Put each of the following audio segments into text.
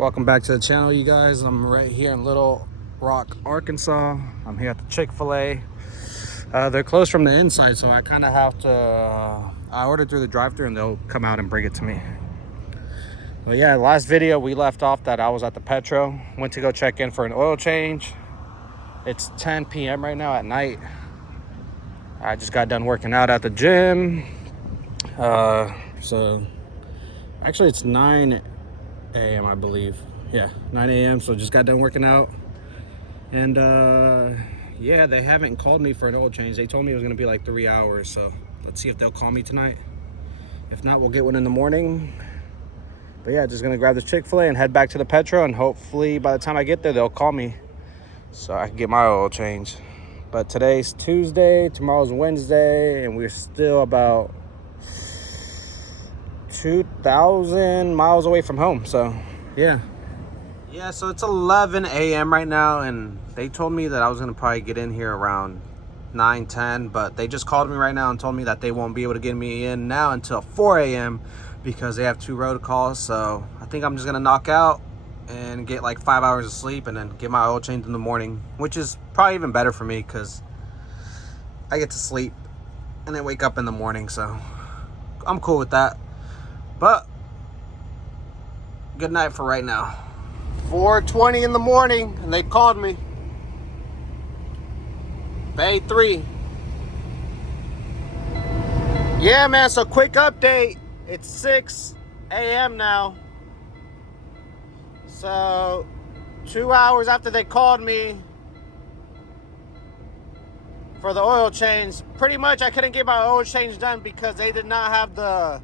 Welcome back to the channel, you guys. I'm right here in Little Rock, Arkansas. I'm here at the Chick-fil-A. They're closed from the inside, so I kind of have to I ordered through the drive-thru and they'll come out and bring it to me. But yeah, last video we left off that I was at the Petro, went to go check in for an oil change. It's 10 p.m. right now at night. I just got done working out at the gym. So actually it's 9 a.m. I believe. Yeah, 9 a.m. So just got done working out. And yeah, they haven't called me for an oil change. They told me it was gonna be like 3 hours. So let's see if they'll call me tonight. If not, we'll get one in the morning. But yeah, just gonna grab this Chick-fil-A and head back to the Petro, and hopefully by the time I get there, they'll call me so I can get my oil change. But today's Tuesday, tomorrow's Wednesday, and we're still about 2,000 miles away from home. So yeah, so it's 11 a.m. right now, and they told me that I was gonna probably get in here around 9-10, but they just called me right now and told me that they won't be able to get me in now until 4 a.m. because they have 2 road calls. So I think I'm just gonna knock out and get like 5 hours of sleep and then get my oil change in the morning, which is probably even better for me because I get to sleep and then wake up in the morning. So I'm cool with that. But good night for right now. 4:20 in the morning and they called me. Bay 3. Yeah, man, so quick update. It's 6 a.m. now. So 2 hours after they called me for the oil change, pretty much I couldn't get my oil change done because they did not have the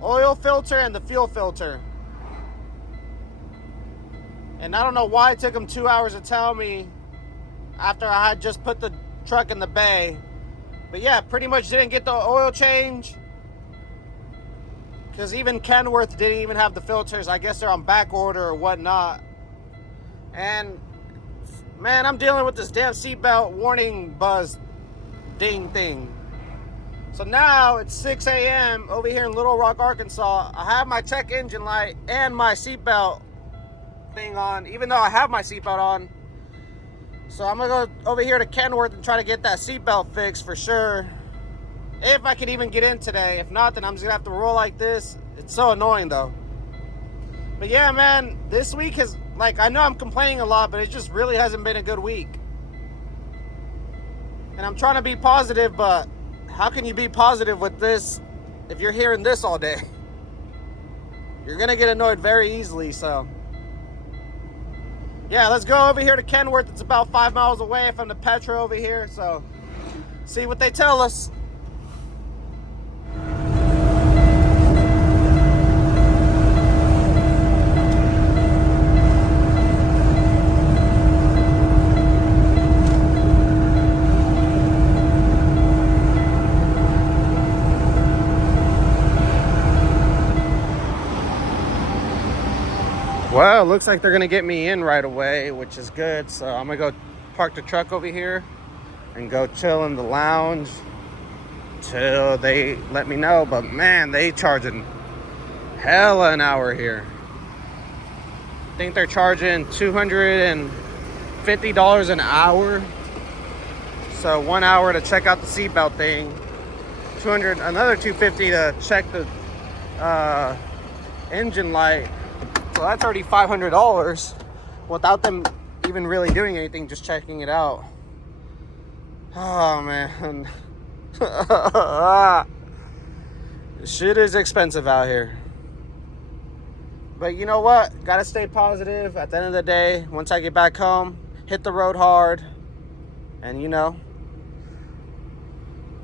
oil filter and the fuel filter. And I don't know why it took them 2 hours to tell me after I had just put the truck in the bay. But yeah, pretty much didn't get the oil change because even Kenworth didn't even have the filters. I guess they're on back order or whatnot. And man, I'm dealing with this damn seatbelt warning buzz ding thing. So now it's 6 a.m. over here in Little Rock, Arkansas. I have my check engine light and my seatbelt thing on, even though I have my seatbelt on. So I'm gonna go over here to Kenworth and try to get that seatbelt fixed for sure. If I can even get in today. If not, then I'm just gonna have to roll like this. It's so annoying though. But yeah, man, this week has, like, I know I'm complaining a lot, but it just really hasn't been a good week. And I'm trying to be positive, but how can you be positive with this if you're hearing this all day? You're gonna get annoyed very easily. So yeah, let's go over here to Kenworth. It's about 5 miles away from the Petro over here. So see what they tell us. Well, it looks like they're gonna get me in right away, which is good. So I'm gonna go park the truck over here and go chill in the lounge till they let me know. But man, they charging hella an hour here. I think they're charging $250 an hour. So 1 hour to check out the seatbelt thing, another $250 to check the engine light. So that's already $500 without them even really doing anything, just checking it out. Oh man. Shit is expensive out here. But you know what? Gotta stay positive. At the end of the day, once I get back home, hit the road hard and, you know,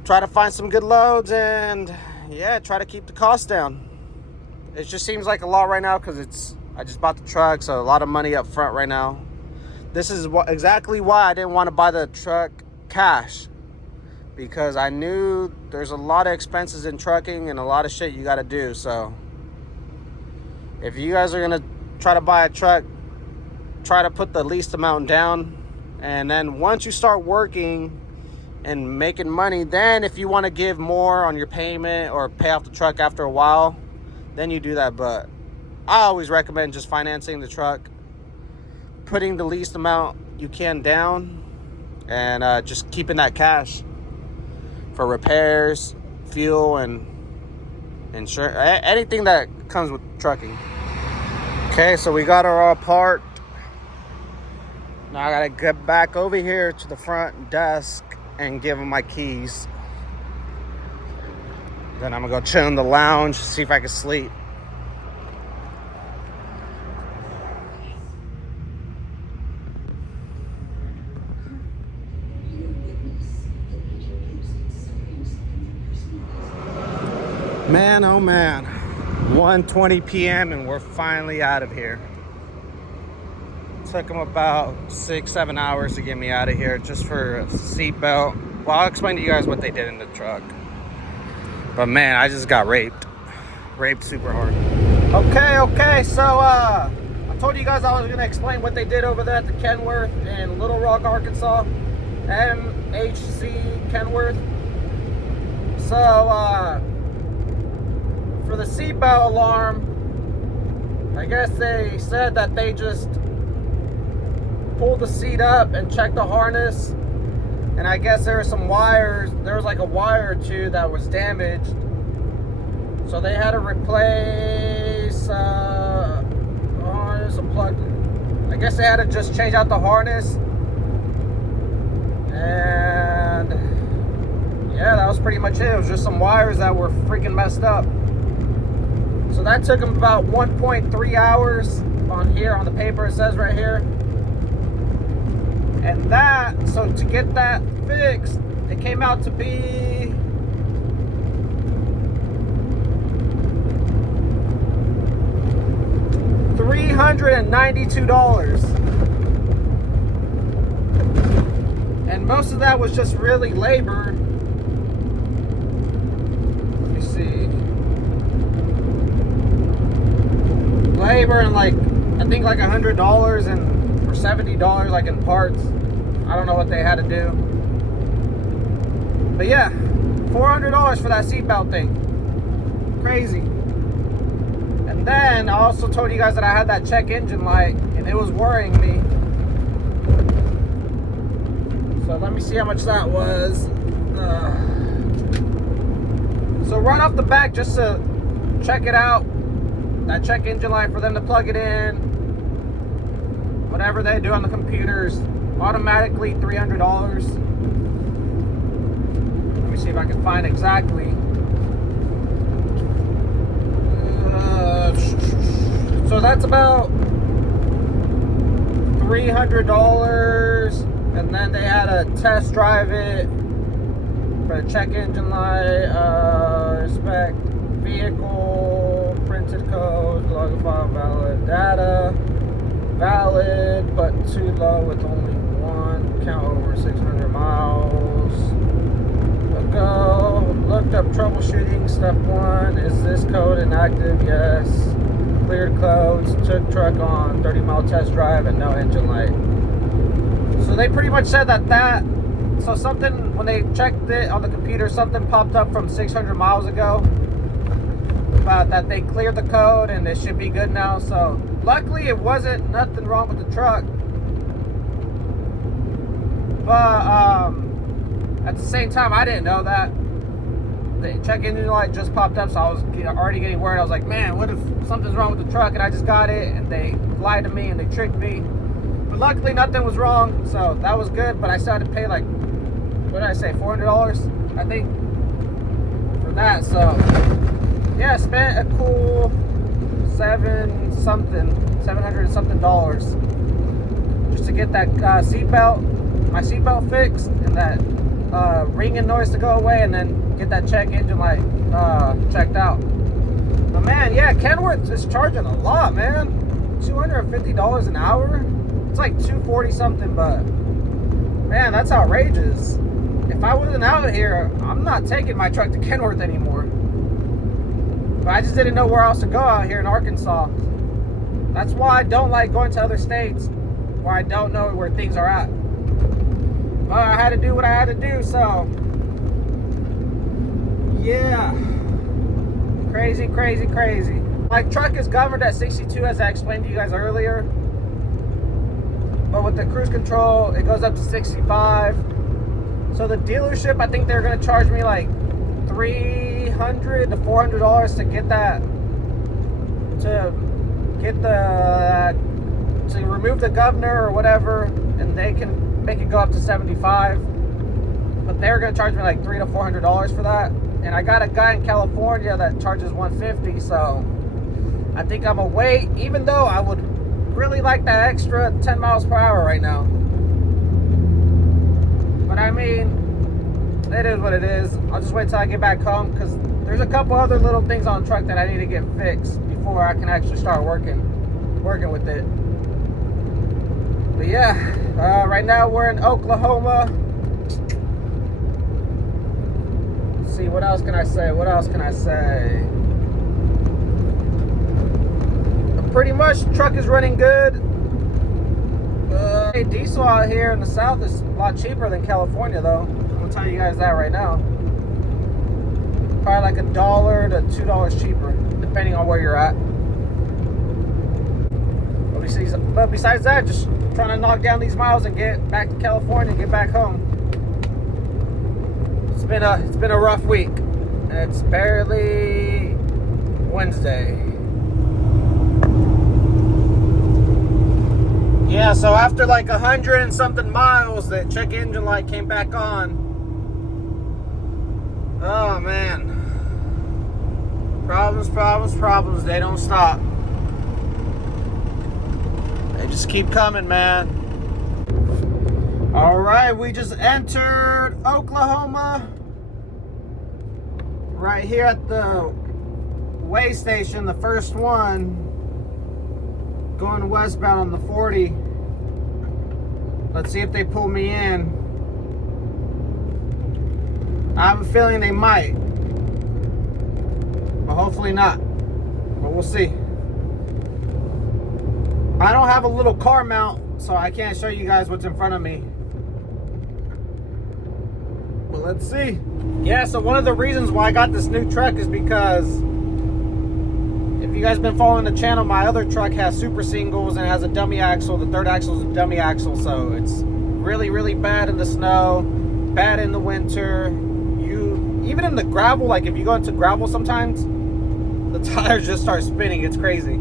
try to find some good loads and yeah, try to keep the cost down. It just seems like a lot right now because I just bought the truck, so a lot of money up front right now. This is exactly why I didn't want to buy the truck cash, because I knew there's a lot of expenses in trucking and a lot of shit you got to do. So if you guys are going to try to buy a truck, try to put the least amount down, and then once you start working and making money, then if you want to give more on your payment or pay off the truck after a while, then you do that. But I always recommend just financing the truck, putting the least amount you can down, and just keeping that cash for repairs, fuel, and insurance, anything that comes with trucking. Okay, so we got her all parked. Now I gotta get back over here to the front desk and give them my keys. Then I'm gonna go chill in the lounge, see if I can sleep. Man, oh man, 1:20 p.m. and we're finally out of here. Took them about 6-7 hours to get me out of here just for a seatbelt. Well, I'll explain to you guys what they did in the truck. But man, I just got raped super hard. Okay, so I told you guys I was gonna explain what they did over there at the Kenworth in Little Rock, Arkansas. MHC Kenworth. So for the seatbelt alarm, I guess they said that they just pulled the seat up and checked the harness, and I guess there were some wires, there was like a wire or two that was damaged, so they had to replace harness and plug. I guess they had to just change out the harness, and yeah, that was pretty much it. It was just some wires that were freaking messed up. So that took them about 1.3 hours on here, on the paper it says right here. And that, so to get that fixed, it came out to be $392. And most of that was just really labor. Let me see. Labor and like, I think like $100 and or $70 like in parts. I don't know what they had to do. But yeah, $400 for that seatbelt thing. Crazy. And then I also told you guys that I had that check engine light and it was worrying me. So let me see how much that was. So right off the back, just to check it out, that check engine light for them to plug it in, whatever they do on the computers, automatically $300. Let me see if I can find exactly. So that's about $300, and then they had to test drive it for the check engine light, respect vehicle, printed code, log file valid, data valid, but too low with only one, count over 600 miles ago. Looked up troubleshooting, step 1, is this code inactive? Yes. Cleared codes, took truck on 30-mile test drive and no engine light. So they pretty much said that so something, when they checked it on the computer, something popped up from 600 miles ago about that they cleared the code and it should be good now. So luckily it wasn't nothing wrong with the truck, but at the same time I didn't know that. The check engine light just popped up, so I was already getting worried. I was like, man, what if something's wrong with the truck and I just got it and they lied to me and they tricked me? But luckily nothing was wrong, so that was good. But I still had to pay like, what did I say, $400 I think for that. So yeah, spent a cool $700 and something just to get that my seatbelt fixed and that ringing noise to go away, and then get that check engine light checked out. But man, yeah, Kenworth is charging a lot, man. $250 an hour. It's like $240 something, but man, that's outrageous. If I wasn't out here, I'm not taking my truck to Kenworth anymore. But I just didn't know where else to go out here in Arkansas. That's why I don't like going to other states where I don't know where things are at. But I had to do what I had to do, so yeah. Crazy. My truck is governed at 62, as I explained to you guys earlier. But with the cruise control, it goes up to 65. So the dealership, I think they're going to charge me like $300 to $400 to get that, to remove the governor or whatever, and they can make it go up to 75. But they're going to charge me like $300 to $400 for that. And I got a guy in California that charges $150, so I think I'm gonna wait, even though I would really like that extra 10 miles per hour right now. But I mean, it is what it is. I'll just wait till I get back home, because there's a couple other little things on the truck that I need to get fixed before I can actually start working with it. But yeah, right now we're in Oklahoma. Let's see, what else can I say? Pretty much, the truck is running good. Diesel out here in the south is a lot cheaper than California, though. I'm gonna tell you guys that right now. Probably like $1 to $2 cheaper, depending on where you're at. But besides that, just trying to knock down these miles and get back to California and get back home. It's been a rough week, and it's barely Wednesday. Yeah, so after like 100 and something miles, the check engine light came back on. Oh man. Problems, they don't stop. They just keep coming, man. All right, we just entered Oklahoma. Right here at the way station, the first one. Going westbound on the 40. Let's see if they pull me in. I have a feeling they might, but hopefully not. But we'll see. I don't have a little car mount, so I can't show you guys what's in front of me. But let's see. Yeah, so one of the reasons why I got this new truck is because, if you guys been following the channel, my other truck has super singles and has a dummy axle. The third axle is a dummy axle, so it's really bad in the snow, bad in the winter. Even in the gravel, like if you go into gravel sometimes, the tires just start spinning. It's crazy.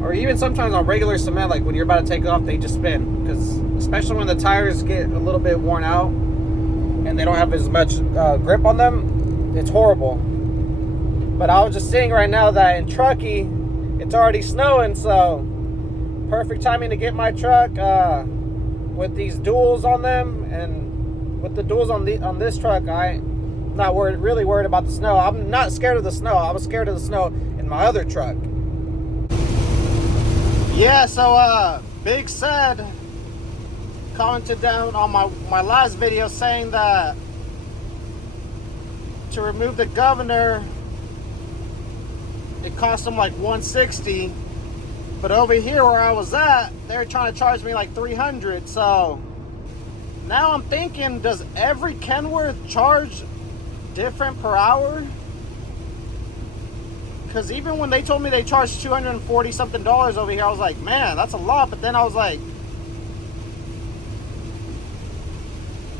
Or even sometimes on regular cement, like when you're about to take off, they just spin. Because especially when the tires get a little bit worn out and they don't have as much grip on them, it's horrible. But I was just seeing right now that in Truckee, it's already snowing, so perfect timing to get my truck with these duals on them. And with the duals on this truck, I'm not really worried about the snow. I'm not scared of the snow. I was scared of the snow in my other truck. Yeah, so Big said, commented down on my last video saying that to remove the governor, it cost them like $160, but over here where I was at, they were trying to charge me like $300. So now I'm thinking, does every Kenworth charge different per hour? Because even when they told me they charged $240 something over here, I was like, man, that's a lot. But then I was like,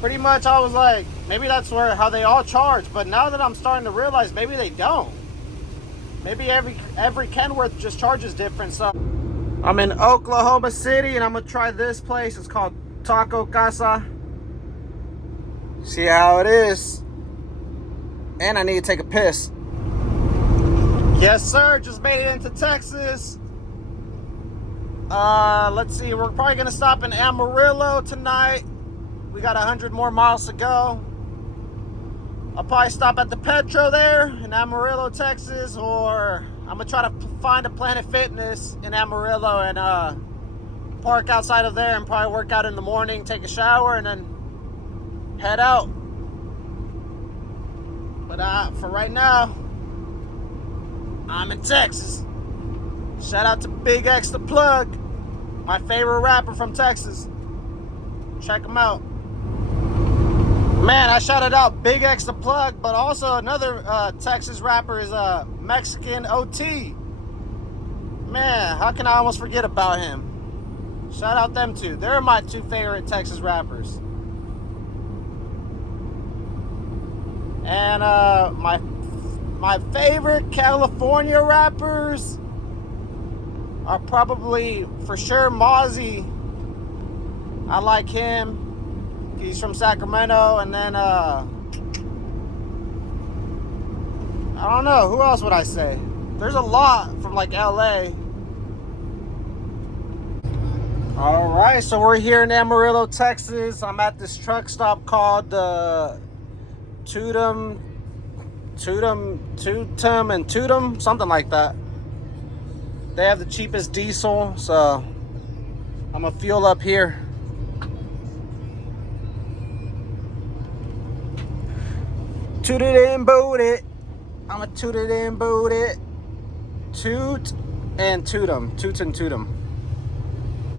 pretty much I was like, maybe that's how they all charge. But now that I'm starting to realize, maybe they don't. Maybe every Kenworth just charges different. So I'm in Oklahoma City and I'm gonna try this place. It's called Taco Casa. See how it is. And I need to take a piss. Yes, sir. Just made it into Texas. Let's see. We're probably gonna stop in Amarillo tonight. We got 100 more miles to go. I'll probably stop at the Petro there in Amarillo, Texas, or I'm gonna try to find a Planet Fitness in Amarillo and park outside of there and probably work out in the morning, take a shower, and then head out. But for right now, I'm in Texas. Shout out to Big X the Plug, my favorite rapper from Texas. Check him out. Man, I shouted out Big X the Plug, but also another Texas rapper is Mexican OT. Man, how can I almost forget about him? Shout out them two. They're my two favorite Texas rappers. And my favorite California rappers are probably for sure Mozzie. I like him. He's from Sacramento. And then I don't know, who else would I say? There's a lot from like LA. All right, so we're here in Amarillo, Texas. I'm at this truck stop called Tutum, something like that. They have the cheapest diesel, so I'm gonna fuel up here. Toot it and boot it. I'ma toot it and boot it. Toot and toot 'em. Toot and toot 'em.